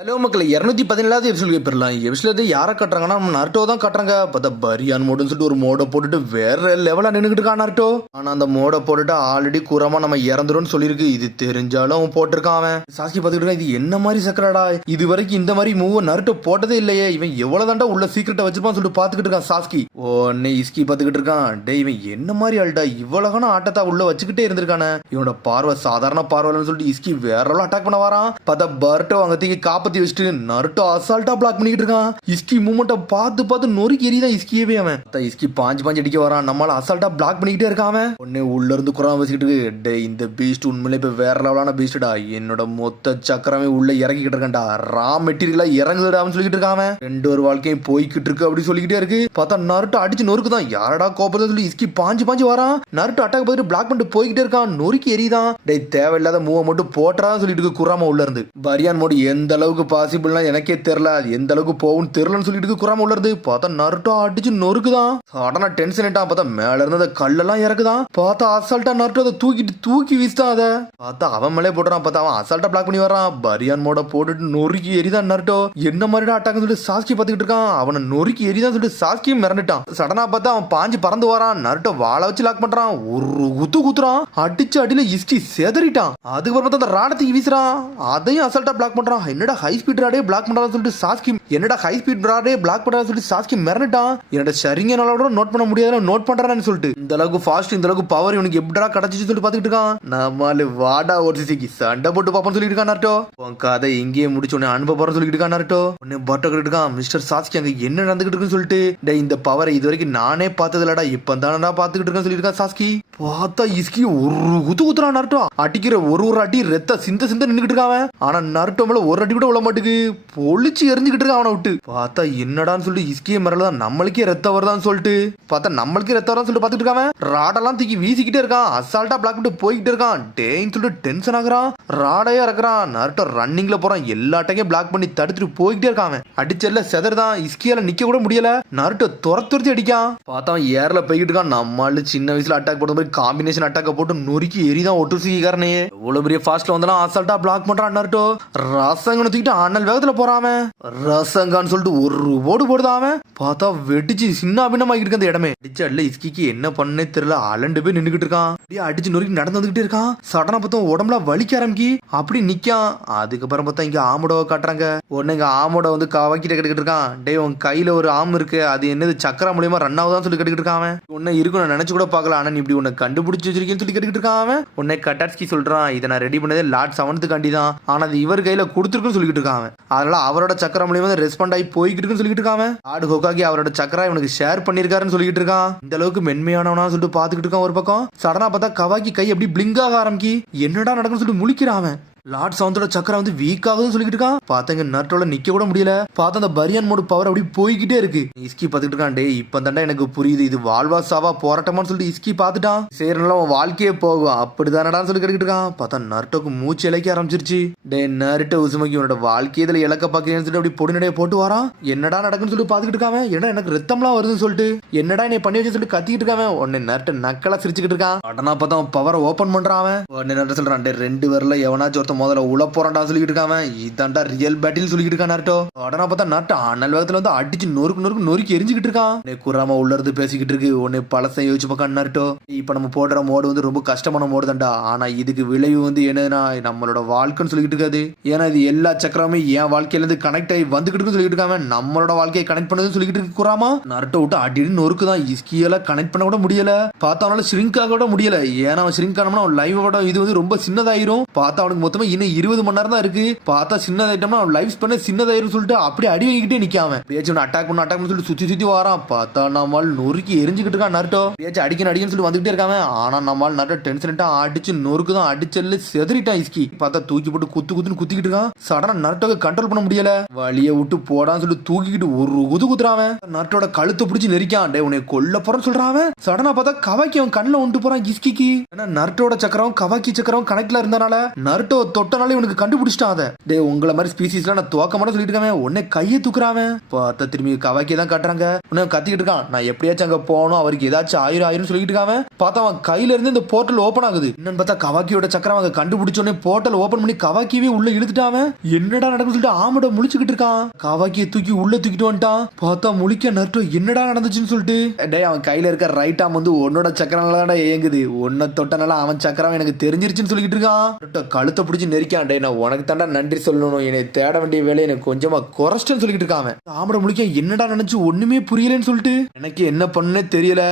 Hello மக்கள் 217 episode பெறலாம். Episode யாரை கட்டுறாங்கன்னா நம்ம நருட்டோ தான் கட்டுறாங்க. பார்த்தா பரியான் மோடுன்னு சொல்லிட்டு ஒரு மோடை போட்டுட்டு வேற லெவலா நின்றுட்டு இருக்கான் நருட்டோ. ஆனா அந்த மோடை போட்டுட்டு ஆல்ரெடி கூறமா நம்ம இறந்துரும்னு சொல்லியிருக்கு. இது தெரிஞ்சாலும் அவன் போட்டிருக்கான். அவன் சாஸ்கி பார்த்துக்கிட்டு இது என்ன மாதிரி சக்கரடா, இது வரைக்கும் இந்த மாதிரி மூவ் நருட்டோ போட்டதே இல்லையே, இவன் எவ்வளவு தாண்டா உள்ள சீக்கிரட்டை வச்சிருப்பான்னு சொல்லிட்டு பாத்துக்கிட்டு இருக்கான் சாஸ்கி. உடனே இஸ்கி பாத்துக்கிட்டு இருக்கான். டே இவன் என்ன மாதிரி ஆள்டா, இவ்வளவுகான ஆட்டத்தை உள்ள வச்சுக்கிட்டே இருந்திருக்கானே, இவனோட பார்வை சாதாரண பார்வைன்னு சொல்லிட்டு இஸ்கி வேற அட்டாக் பண்ண வரான். பார்த்தா பர்ட்டோ அங்க தூக்கி காப்பத்தி வச்சுட்டு நருட்டோ அசால்ட்டா பிளாக் பண்ணிட்டு இருக்கான். இஸ்கி மூமெண்ட்டை பார்த்து நொறுக்கி எரிதான் இஸ்கியவே. அவன் இஸ்கி பாஞ்சு அடிக்க வரான். நம்மளால அசால்ட்டா பிளாக் பண்ணிக்கிட்டே இருக்கான். அவன் ஒன்னே உள்ள இருந்து குரான் வச்சுக்கிட்டு டே இந்த பீஸ்ட் உண்மையிலே இப்ப வேற லெவலான பீஸ்டா, என்னோட மொத்த சக்கரமே உள்ள இறக்கிட்டு இருக்கேன்டா, ரா மெட்டீரியலா இறங்குதுடான்னு சொல்லிட்டு இருக்கான். ரெண்டு ஒரு வாழ்க்கையும் போய்கிட்டு இருக்கு அப்படி சொல்லிக்கிட்டே இருக்கு. பார்த்தா நருட்டோ அடிச்சு நொறுக்குதான். யாரடா கோபத்தை சொல்லி இஸ்கி பாஞ்சு வரான். நருட்டோ அட்டாக் பார்த்துட்டு பிளாக் பண்ணிட்டு போய்கிட்டே இருக்கான். நொறுக்கி எரிதான். டே தேவையில்லாத மூவ மட்டும் போட்டுறான்னு சொல்லிட்டு இருக்கு குராமா உள்ள இருந்து. பரியான் மோடு எந்த அளவுக்கு பாசிபிள்னா எனக்கே தெரியல, அது எந்த அளவுக்கு போகும் தெரியலன்னு சொல்லிட்டு குராம உள்ள இருந்து. பார்த்தா நருட்டோ அடிச்சு நொறுக்குதான். சடனா டென்ஷன் ஆயிட்டான். பார்த்தா மேல இருந்து அந்த கல்லெல்லாம் இறக்குதான். பார்த்தா அசால்ட்டா நருட்டோ அதை தூக்கி வீசுதான். அதை பார்த்தா அவன் மேலே போட்டுறான். பார்த்தா அவன் அசால்ட்டா பிளாக் பண்ணி வரான். பரியான் மோட போட்டுட்டு நொறுக்கி எரிதான் நருட்டோ. என்ன மாதிரிடா அட்டாக் சொல்லிட்டு சாஸ்கி பார்த்துக்கிட்டு இருக்கான். அவனை நொறுக்கி எரிதான் சொல்லிட்டு சாஸ்கியும் மிரண்டுட்டான். சடனா பார்த்தா அவன் பாஞ்சு பறந்து வரான். நருட்டோ வாழை வச்சு லாக் பண்றான். ஒரு குத்துறான். அடிச்சு அடியில இஸ்கி செதறிட்டான். அதுக்கப்புறம் பார்த்தா அந்த ராடத்துக்கு வீசுறான். அதையும் அசால்ட்டா பிளாக் பண்றான். என்னடா ஹை ஸ்பீட் ராடே பிளாக் பண்றான்னு சொல்லிட்டு சாஸ்கி மிரண்டுட்டான். என்னோட சரிங்கனால நோட் பண்ண முடியாத நோட் பண்றான்னு சொல்லிட்டு இந்த அளவுக்கு ஃபாஸ்ட், இந்த அளவுக்கு பவர் இவனுக்கு எப்படா கிடைச்சிச்சு சொல்லிட்டு பாத்துக்கிட்டு இருக்கான். நம்மால வாடா ஒரு சிசிக்கு சண்டை போட்டு பாப்போம்னு சொல்லிட்டு இருக்கான் நருட்டோ. உன் கதை எங்கேயே முடிச்சு உன்னை அனுப்ப போறேன்னு சொல்லிட்டு இருக்கான் நருட்டோ. உன்னை பட்டோ கிட்டு இருக்கான். மிஸ்டர் சாஸ்கி அங்க என்ன நடந்துகிட்டு இருக்குன்னு சொல்லிட்டு இந்த பவரை இது வரைக்கும் நானே பார்த்தது இல்லடா, இப்ப தானடா பாத்துக்கிட்டு இருக்கேன்னு சொல்லிட்டு இருக்கான் சாஸ்கி. பார்த்தா இஸ்கி ஒரு குத்துறான் நருட்டோ. அடிக்கிற ஒரு அடி ரத்த சிந்த நின்னுகிட்டு இருக்கான். ஆனா நருட்டோ மேல ஒரு அடி கூட விழ மாட்டுக்கு, பொழிச்சு எரிஞ்சுக்கிட்டு இருக்கான் அவனை விட்டு. பார்த்தா என்னடான்னு சொல்லிட்டு இஸ்கிய மிரளதான். நம்மளுக்கே ரத்த வருதான்னு சொல்லிட்டு பார்த்தா நம்மளுக்கே ரத்த வருதான்னு சொல்லிட்டு பாத்துட்டு இருக்கான். ராடெல்லாம் தூக்கி வீசிக்கிட்டே இருக்கான். அசால்ட்டா பிளாக் பண்ணிட்டு போய்கிட்டே இருக்கான். டேன்னு சொல்லிட்டு டென்ஷன் ஆகுறான். ராடையா இருக்கிறான். நருட்டோ ரன்னிங்ல போறான். எல்லா அட்டையும் பிளாக் பண்ணி தடுத்துட்டு போய்கிட்டே இருக்கான். அடிச்சல்ல செதறதான். இஸ்கியால நிக்க கூட முடியல. நருட்டோ துரத்தி அடிக்கான். பார்த்தா ஏர்ல போய்கிட்டு இருக்கான். நம்மளு சின்ன வயசுல அட்டாக் போட்ட மாதிரி காம்பினேஷன் அட்டாக்க போட்டு நொறுக்கி எரிதான் ஒட்டுசிக்காரனே. எவ்வளவு பெரிய ஃபாஸ்ட்ல வந்தாலும் அசால்ட்டா பிளாக் பண்றான் நருட்டோ. ரசங்கன்னு தூக்கிட்டு அண்ணல் வேகத்துல போறான். ரசங்கான்னு சொல்லிட்டு ஒரு ஓடு போடுதான். பார்த்தா வெடிச்சு சின்ன அபிநமாக்கிட்டு இருக்க அந்த இடமே. அடிச்சு அடில இஸ்கிக்கு என்ன பண்ணே தெரியல, அலண்டு போய் நின்னுகிட்டு இருக்கான். அப்படியே அடிச்சு நொறுக்கி நடந்து வந்துகிட்டே இருக்கான். சடனா பார்த்தா உடம்புல வலிக்க ஆரம்பிக்கி அப்படி நிக்கான். அதுக்கப்புறம் பார்த்தா இங்க ஆமோடவை காட்டுறாங்க. உடனே இங்க ஆமோட வந்து கவக்கிட்ட கட்டுக்கிட்டு இருக்கான். டே உன் கையில ஒரு ஆம் இருக்கு, அது என்னது சக்கர மூலியமா ரன் ஆகுதான் சொல்லி கட்டுக்கிட்டு இருக்கான். உன்னை இருக்கும் நினைச்சு கூட பாக்கல, ஆனா நீ இப்படி உன்னை கண்டுபிடிச்சு வச்சிருக்கேன்னு சொல்லி கட்டுக்கிட்டு இருக்கான். உன்னை கட்டாட்ஸ்கி சொல்றான், இதை நான் ரெடி பண்ணதே லார்ட் 7th காண்டி தான், ஆனா அது இவர் கையில கொடுத்துருக்குன்னு சொல்லிட்டு இருக்கான். அதனால அவரோட சக்கர மூலியமா ரெஸ்பாண்ட் ஆகி போய்கிட்டு இருக்குன்னு சொல்லிட்டு இருக்கான். ஆடு ஹோக்காகி அவரோட சக்கரா இவனுக்கு ஷேர் பண்ணிருக்காருன்னு சொல்லிட்டு இருக்கான். இந்த அளவுக்கு மென்மையானவனா சொல்லிட்டு பாத்துக்கிட்டு இருக்கான். ஒரு பக்கம் சடனா பார்த்தா கவாக்கி கை அப்படி பிளிங்க் ஆக ஆரம்பிக்கி என்னடா நடக்குன்னு சொல்லிட்டு முழிக்கிறான். லார்ட் 7th சக்கரம் வந்து வீக் ஆகுதுன்னு சொல்லிட்டு இருக்கான். பாத்தங்க நருட்டோல நிக்க கூட முடியல. பார்த்தா அந்த பரியான் மோடு பவர் அப்படி போய்கிட்டே இருக்கு. இஸ்கி பாத்துட்டு இருக்கான். டே இப்ப தாண்டா எனக்கு புரியுது, இது வாழ்வா சாவா போராட்டமான்னு சொல்லிட்டு இஸ்கி பாத்துட்டான். சரி நல்லா உன் வாழ்க்கையே போகும் அப்படிதானடான்னு சொல்லி கேட்டுக்கிட்டு இருக்கான். பார்த்தா நருட்டோக்கு மூச்சு இழைக்க ஆரம்பிச்சிருச்சு. டே நருட்டோ உசுமக்கி உன்னோட வாழ்க்கையை இதுல இலக்க பாக்கிறேன்னு சொல்லிட்டு அப்படி பொடி நடைய போட்டு வரான். என்னடா நடக்குன்னு சொல்லிட்டு பாத்துக்கிட்டு இருக்கான். ஏன்னா எனக்கு ரத்தம்லாம் வருதுன்னு சொல்லிட்டு என்னடா நீ பண்ணி வச்சு சொல்லிட்டு கத்திக்கிட்டு இருக்கான். உடனே நருட்டோ நக்கலா சிரிச்சுக்கிட்டு இருக்கான். உடனே பார்த்தா பவரை ஓபன் பண்றான். உடனே நருட்டோ சொல்றான், டே 2 வரல எவனாச்சும் ஒருத்த முதல்ல உள்ள போறான்டா சொல்லிட்டு இருக்கான். இதான்டா ரியல் பேட்டில் சொல்லிட்டு இருக்கான் நருட்டோ. உடனே பார்த்தா நருட்டோ அனல் வேகத்துல வந்து அடிச்சு நொறுக்கி எரிஞ்சுக்கிட்டு இருக்கான். குராமா உள்ள இருந்து பேசிக்கிட்டு இருக்கு. உன்னை பழசை யோசிச்சு பார்க்க நருட்டோ, இப்ப நம்ம போடுற மோடு வந்து ரொம்ப கஷ்டமான மோடு தான்டா, ஆனா இதுக்கு விளைவு வந்து என்னதுன்னா நம்மளோட வாழ்க்கைன்னு சொல்லிட்டு இருக்காது. ஏன்னா இது எல்லா சக்கரமே என் வாழ்க்கையில இருந்து கனெக்ட் ஆகி வந்துகிட்டு சொல்லிட்டு இருக்காங்க. நம்மளோட வாழ்க்கையை கனெக்ட் பண்ணதுன்னு சொல்லிட்டு இருக்கு குராமா. நருட்டோ விட்டு அடின்னு நொறுக்குதான். இஸ்கியால கனெக்ட் பண்ண கூட முடியல. பார்த்தா அவனால ஷ்ரிங்க் ஆக கூட முடியல. ஏன்னா அவன் ஷ்ரிங்க் ஆனோம்னா அவன் லைவோட இது வந்து ரொம்ப சின்னதாயிரும். பார்த்தா அவனுக்கு மொத்தமா இன்னும் 20 மணி நேரம் தான் இருக்கு. பார்த்தா சின்னதாயிட்டம்னா அவன் லைஃப் ஸ்பேன் சின்னதாயிரும் சொல்லிட்டு அப்படியே அடி வாங்கிட்டே நிக்காம பேச்சு அட்டாக் பண்ண சொல்லிட்டு சுத்தி வரான். பார்த்தா நம்மால் நொறுக்கி எரிஞ்சுக்கிட்டு இருக்கான் நருட்டோ. பேச்சு அடிக்கன்னு சொல்லி வந்துகிட்டே இருக்காங்க. ஆனா நம்மால் நருட்டோ டென்ஷன் அடிச்சு நொறுக்குதான் அடிச்சல்ல செதறிட்டான் இஸ்கி. பார்த்தா தூக்கி போட்டு குத்துன்னு குத்திக்கிட்டு இருக்கான். சடனா நருட்டோவை கண்ட்ரோல் பண்ண முடியல. வழிய விட்டு போடான்னு சொல்லி தூக்கிக்கிட்டு ஒரு குத்துறான். நருட்டோட கழுத்தை பிடிச்சி நெரிக்கான். டே உன்னை கொல்ல போறன்னு சொல்றான். சடனா பார்த்தா கவாக்கி அவன் கண்ணில் ஒன்று போறான் இஸ்கிக்கு. ஏன்னா நருட்டோட சக்கரம் கவாக்கி சக்கரம் கனெக்ட்ல இருந்தனால நருட்டோ தொட்டனாலே இவனுக்கு கண்டுபிடிச்சிட்டான் அதை. டே உங்களை மாதிரி ஸ்பீசிஸ்லாம் நான் தோக்க மாட்டேன் சொல்லிட்டு இருக்கான். உடனே கையை தூக்குறான். பார்த்தா திரும்பி கவாக்கியை தான் காட்டுறாங்க. உடனே கத்திக்கிட்டு இருக்கான். நான் எப்படியாச்சும் அங்க போகணும், அவருக்கு ஏதாச்சும் ஆயிரம் சொல்லிட்டு இருக்கான். பார்த்தா அவன் கையில இருந்து இந்த போர்ட்டல் ஓபன் ஆகுது. என்னன்னு பார்த்தா கவாக்கியோட சக்கரம் அவங்க கண்டுபிடிச்சோடனே போர்ட்டல் ஓபன் பண்ணி கவாக்கியவே உள்ள இழுத்துட்டான். என்னடா நடக்கும் சொல்லிட்டு ஆமட முழிச்சுக்கிட்டு இருக்கான். கவாக்கியை தூக்கி உள்ள தூக்கிட்டு வந்துட்டான். பார்த்தா முழிக்க நருட்டோ என்னடா நடந்துச்சுன்னு சொல்லிட்டு டே அவன் கையில இருக்க ரைட் ஆம் வந்து உன்னோட சக்கரம்லாம் இயங்குது, உன்னை தொட்டனால அவன் சக்கரம் எனக்கு தெரிஞ்சிருச்சுன்னு சொல்லிட்டு இருக்கான். கழுத்தை பிடிச்சி நெரிக்கான். டே நான் உனக்கு தாண்டா நன்றி சொல்லணும், என்னை தேட வேண்டிய வேலையை எனக்கு கொஞ்சமா குறைச்சிட்டேன்னு சொல்லிட்டு இருக்கான். ஆமட முழிக்க என்னடா நினைச்சு ஒண்ணுமே புரியலன்னு சொல்லிட்டு எனக்கு என்ன பண்ணே தெரியல.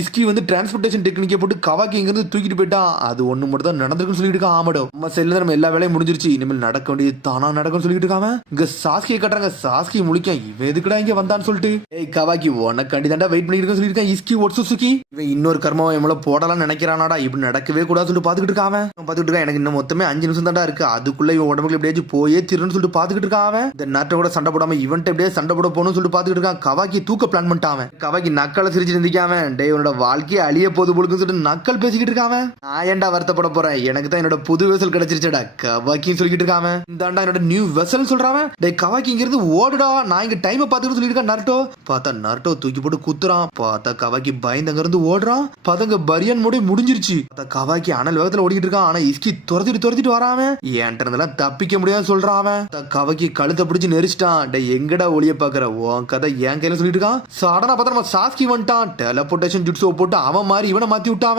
இஸ்கி வந்து டிரான்ஸ்போர்டேஷன் டெக்னிக்கை போட்டு கவாக்கி இங்க இருந்து தூக்கிட்டு போயிட்டான். அது ஒண்ணு மட்டும் தான் நடந்திருக்குன்னு சொல்லிட்டு இருக்கான். ஆமடோ நம்ம செல்ல நம்ம எல்லா வேலையும் முடிஞ்சிருச்சு, இனிமேல் நடக்க வேண்டியது தானா நடக்கும்னு சொல்லிட்டு இருக்காங்க. இங்க சாஸ்கியை கட்டுறாங்க. சாஸ்கி முழிக்க இவன் எதுக்குடா இங்க வந்தான்னு சொல்லிட்டு ஏய் கவாக்கி உனக்காண்டி தாண்டா வெயிட் பண்ணிட்டு சொல்லியிருக்கேன். இஸ்கி ஒட்சுசுகி இவன் இன்னொரு கர்மாவை எவ்வளவு போடலாம்னு நினைக்கிறானாடா. இப்படி நடக்கவே கூடாது சொல்லிட்டு பாத்துக்கிட்டு இருக்கான். பாத்துக்கிட்டு இருக்கான். எனக்கு இன்னும் மொத்தமே 5 நிமிஷம் தாண்டா இருக்கு, அதுக்குள்ள இவன் உடம்புல எப்படியாச்சும் போயே திருன்னு சொல்லிட்டு பாத்துக்கிட்டு இருக்கான். இந்த நாட்டை கூட சண்டை போடாம இவன்ட்ட எப்படியே சண்டை போட போகணும்னு சொல்லிட்டு பாத்துக்கிட்டு இருக்கான். கவாக்கி தூக்க பிளான் பண்ணிட்டான். கவாக்கி நக்கலை சிரிச்சு நிந்திக்காம டே உன்னோட வாழ்க்கையை அழிய போது போலுக்குன்னு சொல்லிட்டு நக்கல் பேசிக்கிட்டு இருக்கான். நான் ஏன்டா வருத்தப்பட போறேன், எனக்கு தான் என்னோட புது வெசல் கிடைச்சிருச்சடா கவாக்கின்னு சொல்லிட்டு இருக்கான். இந்தாண்டா என்னோட நியூ வெசல் சொல்றான். டே கவாக்கி இங்க இருந்து ஓடுடா, நான் இங்க டைமை பாத்துக்கிட்டு சொல்லிட்டு இருக்கேன். நருட்டோ பார்த்தா நருட்டோ தூக்கி போட்டு குத்துறான். பார்த்தா கவாக்கி பயந்து இருந்து ஓடுறான். பதங்க பரியன் மூடி முடிஞ்சிருச்சு. பார்த்தா கவாக்கி அனல் வேகத்துல ஓடிக்கிட்டு இருக்கான். ஆனா இஸ்கி துரத்திட்டு வராம என்கிட்ட இருந்தெல்லாம் தப்பிக்க முடியாது சொல்றான். கவாக்கி கழுத்தை பிடிச்சு நெரிச்சிட்டான். டே எங்கடா ஒளிய பாக்குற, உன் கதை என் கையில சொல்லிட்டு இருக்கான். சடனா பார்த்தா நம்ம சாஸ்கி வந்துட்டான். டெலபோர்டேஷன் ஜுட்ஸோ போட்டு அவன் மாதிரி இவனை மாத்தி விட்டான்.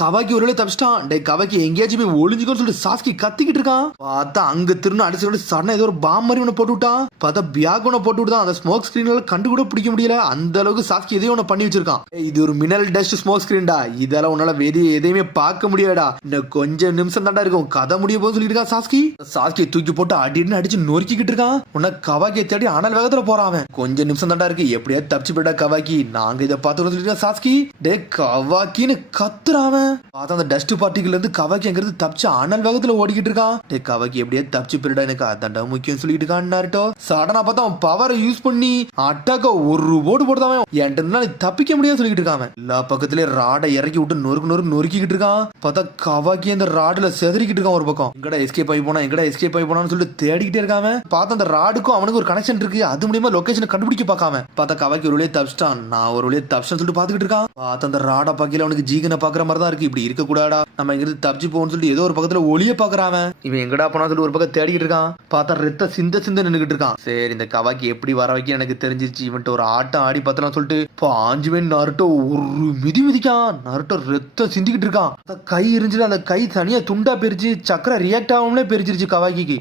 கவாக்கி ஒரு வேளை தப்பிச்சிட்டான். டே கவாக்கி எங்கேயாச்சும் போய் ஒளிஞ்சுக்கோன்னு சொல்லிட்டு சாஸ்கி கத்திக்கிட்டு இருக்கான். பார்த்தா அங்க திருன்னு அடிச்சு சடனா ஏதோ ஒரு பாம் மாதிரி ஒண்ணு போட்டு விட்டான். பார்த்தா பியாக் ஒண்ணு போட்டு விட்டான். அந்த ஸ்மோக் ஸ்கிரீன்ல கண்டு கூட பிடிக்க முடியல, அந்த அளவுக்கு சாஸ்கி எதையும் ஒண்ணு பண்ணி வச்சிருக்கான். இது ஒரு மினரல் டஸ்ட் ஸ்மோக் ஸ்கிரீன்டா, இதெல்லாம் உன்னால வெளியே எதையுமே பார்க்க முடியாடா. இன்னும் கொஞ்சம் நிமிஷம் தாண்டா இருக்கும், கதை முடிய போது சொல்லிட்டு இருக்கான். சாஸ்கியை தூக்கி போட்டு அடின்னு அடிச்சு நொறுக்கிக்கிட்டு இருக்கான். உன்ன கவாக்கியை தேடி அனல் வேகத்துல போறான். கொஞ்சம் நிமிஷம் தாண்டா இருக்கு, எப்படியா தப்பிச்சு போயிட்டா கவாக்கி, நாங்க இதை பார்த்து சொல்லிட்டு சாஸ்கி டே கவாக்கின்னு கத்துறான். பார்த்தா அந்த டஸ்ட் பார்ட்டிகள்ல இருந்து கவாக்கி அங்கிருந்து தப்பிச்சு அனல் வேகத்துல ஓடிக்கிட்டு இருக்கான். டே கவாக்கி எப்படியா தப்பிச்சு போயிடா, எனக்கு அதாண்டா முக்கியம் சொல்லிட்டு இருக்கான். சடனா பார்த்தா அவன் பவரை யூஸ் பண்ணி அட்டாக்க ஒரு ஓடு போடுதான். என்கிட்ட தப்பிக்க முடியாது சொல்லிட்டு இருக்கான். எல்லா பக்கத்துலயும் ராடை இறக்கி விட்டு நொறுக்கிக்கிட்டு இருக்கான். பார்த்தா கவாக்கி அந்த ராடுல செதறிக்கிட்டு இருக்கான். ஒரு பக்கம் எங்கடா எஸ்கேப் ஆகி போனான்னு சொல்லிட்டு தேடிக்கிட்டே இருக்காம. பார்த்தா அந்த ராடுக்கும் அவனுக்கு ஒரு கனெக்ஷன் இருக்கு, அது மூலியமா லொகேஷனை கண்டுபிடிக்க பார்க்காம. பார்த்தா கவாக்கி ஒரு வழியே தப்பிச்சிட்டான். நான் ஒரு வழியே தப்பிச்சேன்னு சொல்லிட்டு பாத்துக்கிட்டு இருக்கான். பார்த்தா அந்த ராடை பாக்கையில அவனுக்கு ஜீகனை பாக்குற மாதிரி தான் இருக்கு. இப்படி இருக்க கூடாடா, நம்ம இங்கிருந்து தப்பிச்சு போகணும்னு சொல்லிட்டு ஏதோ ஒரு பக்கத்துல ஒளிய பாக்குறான். இவன் எங்கடா போனா சொல்லிட்டு ஒரு பக்கம் தேடிக்கிட்டு இருக்கான். பார்த்தா ரத்த சிந்த நின்னுகிட்டு இருக்கான். சரி இந்த கவாக்கி எப்படி வர வைக்க எனக்கு தெரிஞ்சிருச்சு. இவன்ட்டு ஒரு ஆட்டம் ஆடி பார்த்தலாம் சொல்லிட்டு பாஞ்சுமே நருட்டோ ஒரு மிதிக்கான். நருட்டோ ரத்தம் சிந்திக்கிட்டு இருக்கான். கை இருந்துச்சு, அந்த கை தனியா துண்டா பிரிச்சு சக்கரை ரியாக்ட் ஆகாமலே பிரிச்சிருச்சு கவாக்கிக்கு.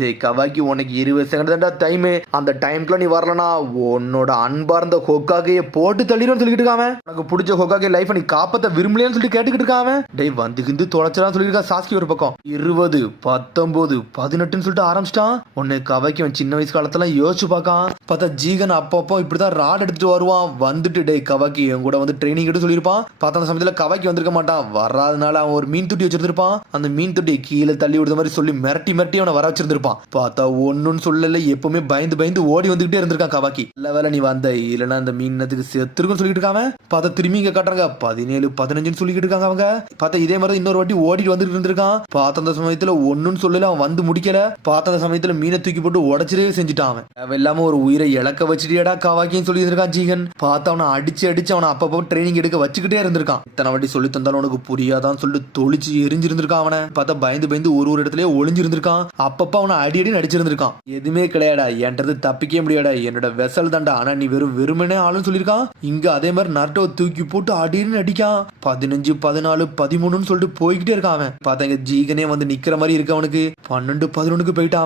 டே கவாக்கி உனக்கு 20 செகண்ட் தான்டா டைம், அந்த டைம்க்குள்ள நீ வரலனா உன்னோட அன்பார்ந்த ஹொக்காகையை போட்டு தள்ளிடும் சொல்லிட்டு இருக்காம. உனக்கு பிடிச்ச ஹொக்காகே லைஃப் நீ காப்பாத்த விரும்பலையான்னு சொல்லிட்டு கேட்டுக்கிட்டு இருக்காம. டே வந்து தொலைச்சலாம் சொல்லியிருக்கா சாஸ்கி. ஒரு பக்கம் 20 19 18 சொல்லிட்டு ஆரம்பிச்சிட்டான். உன்னை கவாக்கி அவன் சின்ன வயசு காலத்துல யோசிச்சு பார்க்கான். பார்த்தா ஜீகன் அப்பப்போ இப்படிதான் ராட் எடுத்துட்டு வருவான். வந்துட்டு டே கவாக்கி என் கூட வந்து ட்ரைனிங் எடுத்து சொல்லியிருப்பான். பார்த்தா அந்த சமயத்துல கவாக்கி வந்திருக்க மாட்டான். வராதனால அவன் ஒரு மீன் தொட்டி வச்சிருந்திருப்பான். அந்த மீன் தொட்டியை கீழே தள்ளி விடுற மாதிரி சொல்லி மிரட்டி அவனை வர வச்சிருந்திருப்பான். பார்த்தா ஒன்னுன்னு சொல்லல, எப்பவுமே பயந்து ஓடி வந்துகிட்டே இருந்திருக்கான் கவாக்கி. நல்ல வேலை நீ வந்த, இல்லைன்னா அந்த மீனத்துக்கு செத்துருக்குன்னு சொல்லிட்டு இருக்காங்க. பார்த்தா திரும்பி இங்க காட்டுறாங்க 17 15 சொல்லிட்டு இருக்காங்க அவங்க. பார்த்தா இதே மாதிரி இன்னொரு வாட்டி ஓடிட்டு வந்துட்டு இருந்திருக்கான். பார்த்த அந்த சமயத்துல ஒன்னுன்னு சொல்லல, அவன் வந்து முடிக்கல. பார்த்த அந்த சமயத்துல மீனை தூக்கி போட்டு உடச்சிட்டே செஞ்சுட்டான். அவன் இல்லாம ஒரு உயிரை இழக்க வச்சுட்டியடா கவாக்கின்னு சொல்லி இருக்கான் ஜீகன். பார்த்து அவனை அடிச்சு அவனை அப்பப்போ ட்ரைனிங் எடுக்க வச்சுக்கிட்டே இருந்திருக்கான். இத்தனை வாட்டி சொல்லி தந்தாலும் உனக்கு புரியாதான்னு சொல்லிட்டு தொளிச்சு எரிஞ்சிருந்திருக்கான். அவனை பார்த்தா பயந்து ஒரு இடத்துலயே ஒளிஞ்சிருந்திருக்கான். அப்பப்ப அவனை அடி நடிச்சிருந்திருக்கான். எதுவுமே கிடையாடா, என்றது தப்பிக்க முடியாடா, என்னோட வெசல் தாண்டா, ஆனா நீ வெறுமனே ஆளுன்னு சொல்லியிருக்கான். இங்க அதே மாதிரி நருட்டோ தூக்கி போட்டு அடின்னு அடிக்கான். 15 14 13 சொல்லிட்டு போய்கிட்டே இருக்கான். பார்த்தா இங்க ஜீகனே வந்து நிக்கிற மாதிரி இருக்கு. அவனுக்கு 12 11 போயிட்டான்.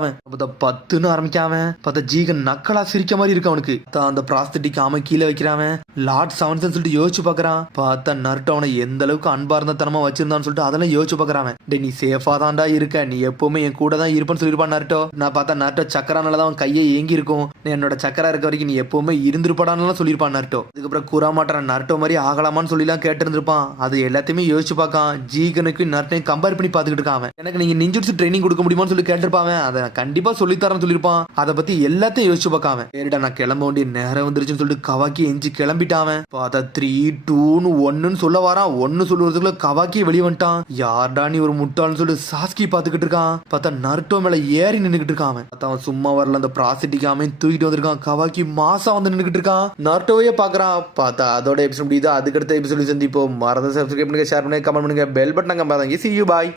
10ன்னு ஆரம்பிக்காம பார்த்தா ஜீகன் நக்கலா சிரிக்க மாதிரி இருக்கு. அவனுக்கு அந்த பிராஸ்தட்டிக் அவன் கீழே வைக்கிறான். லார்ட் செவன்ஸ் சொல்லிட்டு யோசிச்சு பாக்குறான். பார்த்தா நருட்டோ அவனை எந்த அளவுக்கு அன்பார்ந்த தனமா வச்சிருந்தான்னு சொல்லிட்டு அதெல்லாம் யோசிச்சு பாக்குறான். டே நீ சேஃபா தான்டா இருக்க, நீ எப்பவுமே என் கூட தான் இருப்பேன்னு சொல்லிருப்பான் நருட்டோ. நான் பார்த்தா நருட்டோ சக்கரானாலதான் அவன் கையை ஏங்கி இருக்கும். என்னோட சக்கரா இருக்க வரைக்கும் நீ எப்பவுமே இருந்திருப்பாடான்னு சொல்லியிருப்பான் நருட்டோ. இதுக்கப்புறம் கூறாமாட்டான் நருட்டோ மாதிரி ஆகலாமான்னு சொல்லி கேட்டு இருந்திருப்பான். அது எல்லாத்தையுமே யோசிச்சு பார்க்கான். ஜீகனுக்கு நருட்டையும் கம்பேர் பண்ணி பாத்துக்கிட்டு இருக்கான். எனக்கு நீங்க நிஞ்சுட்சு ட்ரைனிங் கொடுக்க முடியுமான்னு சொல்லி கேட்டிருப்பான். அதை கண்டிப்பா சொல்லித்தரேன்னு சொல்லியிருப்பான். அதை பத்தி எல்லாத்தையும் யோசிச்சு பார்க்காம சரிடா நான் கிளம்ப வேண்டிய நேரம் வந்துருச்சுன்னு சொல்லிட்டு கவாக்கி எஞ்சி கிளம்பிட்டான். பார்த்தா 3 2 1 சொல்ல வரான். 1 சொல்லுறதுக்குள்ள கவாக்கியை வெளியே வந்துட்டான். யார் அடானி ஒரு முட்டாள்னு சொல்லிட்டு சாஸ்கி பாத்துக்கிட்டு இருக்கான். பார்த்தா நருட்டோ மேல ஏறி நின்னுகிட்டு இருக்கான். அவன் பார்த்தா அவன் சும்மா வரல, அந்த ப்ராசிட்டிக்கு அவன் தூக்கிட்டு வந்திருக்கான். கவாக்கி மாசா வந்து நின்னுகிட்டு இருக்கான். நருட்டோவே பாக்குறான். பார்த்தா அதோட எபிசோட் முடியுது. அதுக்கடுத்த எபிசோட் சந்திப்போம். மறந்து சப்ஸ்கிரைப் பண்ணுங்க, ஷேர் பண்ணுங்க, கமெண்ட் பண்ணுங்க, பெல் பட்டன் பாருங்க. See you, bye.